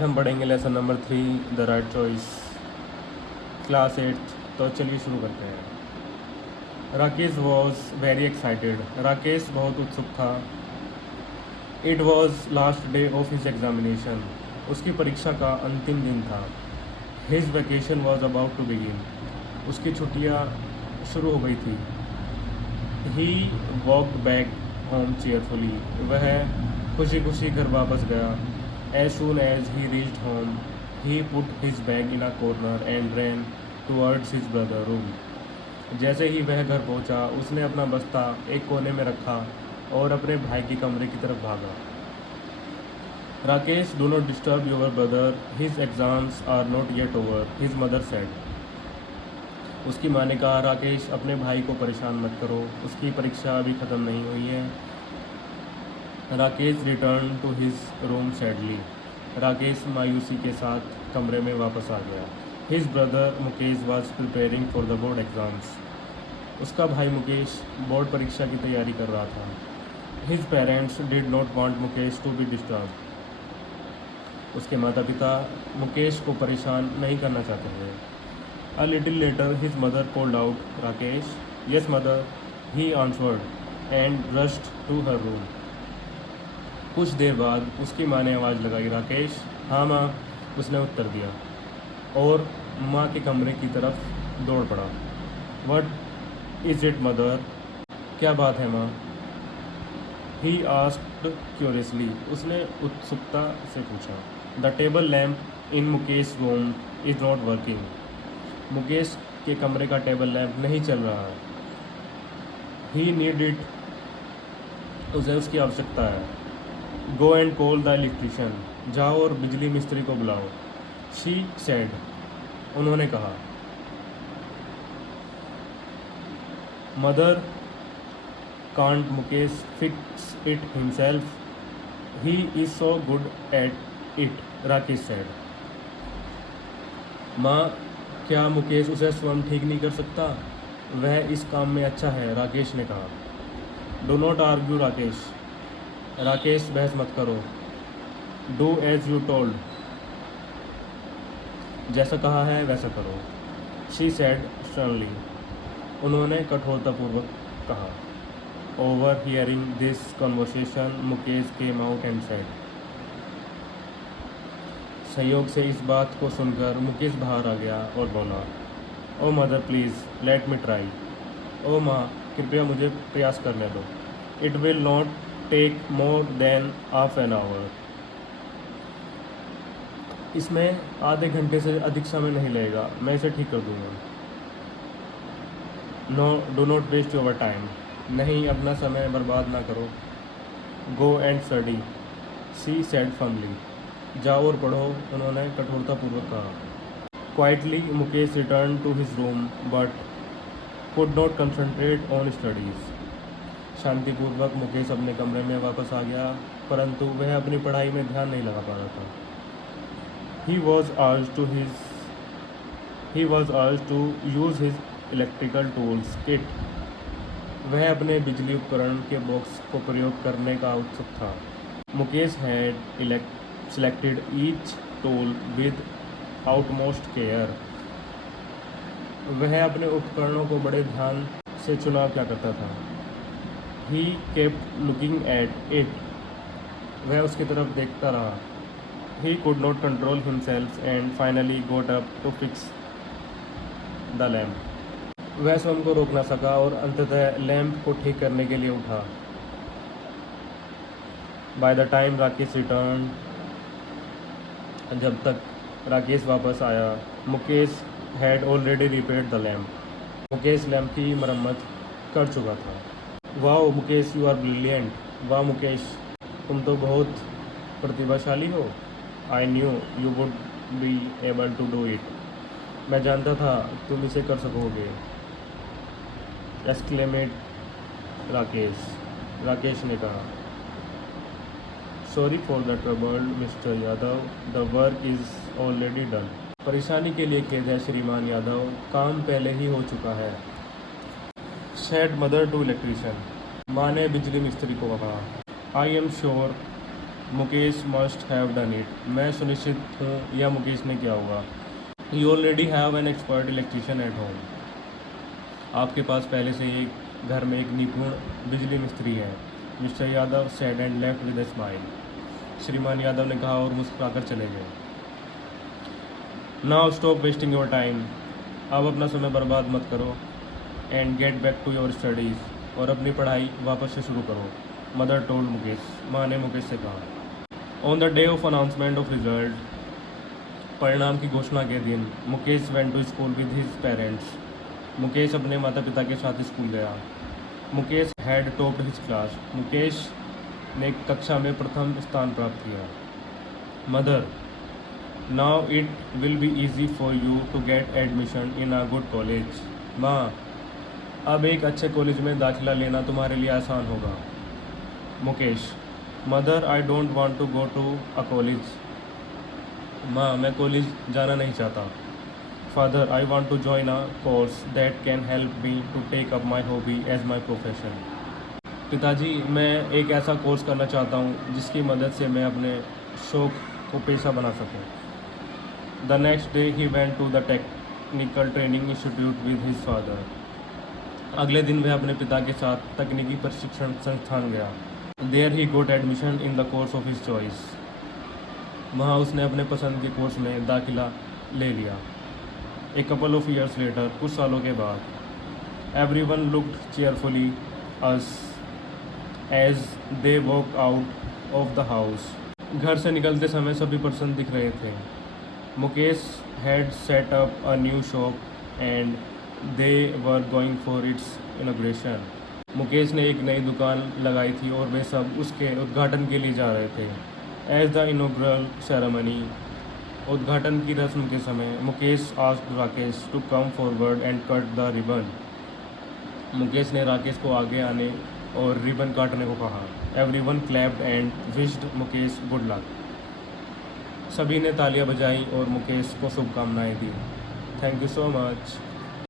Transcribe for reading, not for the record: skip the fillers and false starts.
हम पढ़ेंगे lesson number 3 the right choice, class 8। तो चलिए शुरू करते हैं। Rakesh was very excited. Rakesh बहुत उत्सुक था। It was last day of his examination. उसकी परीक्षा का अंतिम दिन था। His vacation was about to begin. उसकी छुट्टियाँ शुरू हो गई थी। He walked back home cheerfully. वह खुशी खुशी घर वापस गया। As soon as he reached home, he put his bag in a corner and ran towards his brother's room. जैसे ही वह घर पहुंचा, उसने अपना बस्ता एक कोने में रखा और अपने भाई के कमरे की तरफ भागा। Rakesh, do not disturb your brother. His exams are not yet over, his mother said. उसकी माँ ने कहा, राकेश, अपने भाई को परेशान मत करो, उसकी परीक्षा अभी ख़त्म नहीं हुई है। Rakesh return to his room sadly. Rakesh मायूसी के साथ कमरे में वापस आ गया। His brother Mukesh was preparing for the board exams. उसका भाई मुकेश बोर्ड परीक्षा की तैयारी कर रहा था। His parents did not want Mukesh to be disturb. उसके माता पिता मुकेश को परेशान नहीं करना चाहते थे। A little later his mother called out, Rakesh. Yes mother, he answered and rushed to her room. कुछ देर बाद उसकी माँ ने आवाज़ लगाई, राकेश। हाँ माँ, उसने उत्तर दिया और माँ के कमरे की तरफ दौड़ पड़ा। What is it mother? क्या बात है माँ? He asked curiously. उसने उत्सुकता से पूछा। The table lamp in Mukesh room is not working. Mukesh के कमरे का टेबल लैम्प नहीं चल रहा है। ही नीड इट। उसे उसकी आवश्यकता है। Go and call the electrician. जाओ और बिजली मिस्त्री को बुलाओ। She said. उन्होंने कहा। Mother, can't Mukesh fix it himself? He is so good at it, Rakesh said. माँ, क्या मुकेश उसे स्वयं ठीक नहीं कर सकता? वह इस काम में अच्छा है, राकेश ने कहा। Do not argue Rakesh. Rakesh, बहस मत करो। Do as you told. जैसा कहा है वैसा करो। She said sternly. उन्होंने कठोरतापूर्वक कहा। Overhearing this conversation, Mukesh came out and said. संयोग से इस बात को सुनकर मुकेश बाहर आ गया और बोला, oh mother please let me try. ओ माँ, कृपया मुझे प्रयास करने दो। It will not take more than half an hour. इसमें आधे घंटे से अधिक समय नहीं लगेगा, मैं इसे ठीक कर दूंगा। No, do not waste your time. नहीं, अपना समय बर्बाद ना करो। Go and study, she said firmly. जाओ और पढ़ो, उन्होंने कठोरतापूर्वक कहा। Quietly Mukesh return to his room but could not concentrate on studies. शांतिपूर्वक मुकेश अपने कमरे में वापस आ गया, परंतु वह अपनी पढ़ाई में ध्यान नहीं लगा पा रहा था। He was urged to use his electrical tools kit. वह अपने बिजली उपकरण के बॉक्स को प्रयोग करने का उत्सुक था। Mukesh had selected each tool with utmost care. वह अपने उपकरणों को बड़े ध्यान से चुनाव किया करता था। He kept looking at it. वह उसकी तरफ देखता रहा। He could not control himself and finally got up to fix the lamp. वह स्वयं को रोक न सका और अंततः लैंप को ठीक करने के लिए उठा। By the time Rakesh return, जब तक राकेश वापस आया, Mukesh had already repaired the lamp. Mukesh lamp की मरम्मत कर चुका था। वाह मुकेश, यू आर ब्रिलियंट। वाह मुकेश, तुम तो बहुत प्रतिभाशाली हो। I knew you would be able to do it. मैं जानता था तुम इसे कर सकोगे। एक्सक्लेमेड राकेश ने कहा। Sorry for the trouble mister Yadav, the work is already done. परेशानी के लिए खेद है श्रीमान यादव, काम पहले ही हो चुका है। Said mother to electrician. माँ ने बिजली मिस्त्री को कहा। I am sure Mukesh must have done it. मैं सुनिश्चित हूँ या मुकेश ने किया होगा। You already have an expert electrician at home. आपके पास पहले से ही घर में एक निपुण बिजली मिस्त्री है। Mr Yadav said and left with a smile. श्रीमान यादव ने कहा और मुस्कुराकर चले गए। Now stop wasting your time. अब अपना समय बर्बाद मत करो। And get back to your studies. और अपनी पढ़ाई वापस से शुरू करो। Mother told Mukesh. माँ ने मुकेश से कहा। On the day of announcement of result, परिणाम की घोषणा के दिन, Mukesh went to school with his parents. Mukesh अपने माता पिता के साथ स्कूल गया। Mukesh had topped his class. Mukesh ने कक्षा में प्रथम स्थान प्राप्त किया। Mother, now it will be easy for you to get admission in a good college. माँ, अब एक अच्छे कॉलेज में दाखिला लेना तुम्हारे लिए आसान होगा। Mukesh, mother, I don't want to go to a college. माँ, मैं कॉलेज जाना नहीं चाहता। Father, I want to join a course that can help me to take up my hobby as my profession. पिताजी, मैं एक ऐसा कोर्स करना चाहता हूँ जिसकी मदद से मैं अपने शौक़ को पेशा बना सकूँ। The next day he went to the technical training institute with his father. अगले दिन वह अपने पिता के साथ तकनीकी प्रशिक्षण संस्थान गया। There he got admission in the course of his choice. वहाँ उसने अपने पसंद के कोर्स में दाखिला ले लिया। A couple of years later, कुछ सालों के बाद, everyone looked cheerfully us as they walk out of the house. घर से निकलते समय सभी प्रसन्न दिख रहे थे। Mukesh had set up a new shop and they were going for its inauguration. Mukesh ने एक नई दुकान लगाई थी और वे सब उसके उद्घाटन के लिए जा रहे थे। एज द इनॉग्रल सेरेमनी, उद्घाटन की रस्म के समय, Mukesh asked Rakesh to come forward and cut the ribbon. Mukesh ने राकेश को आगे आने और रिबन काटने को कहा। Everyone clapped and wished Mukesh good luck. सभी ने तालियां बजाई और मुकेश को शुभकामनाएं दी। Thank you so much.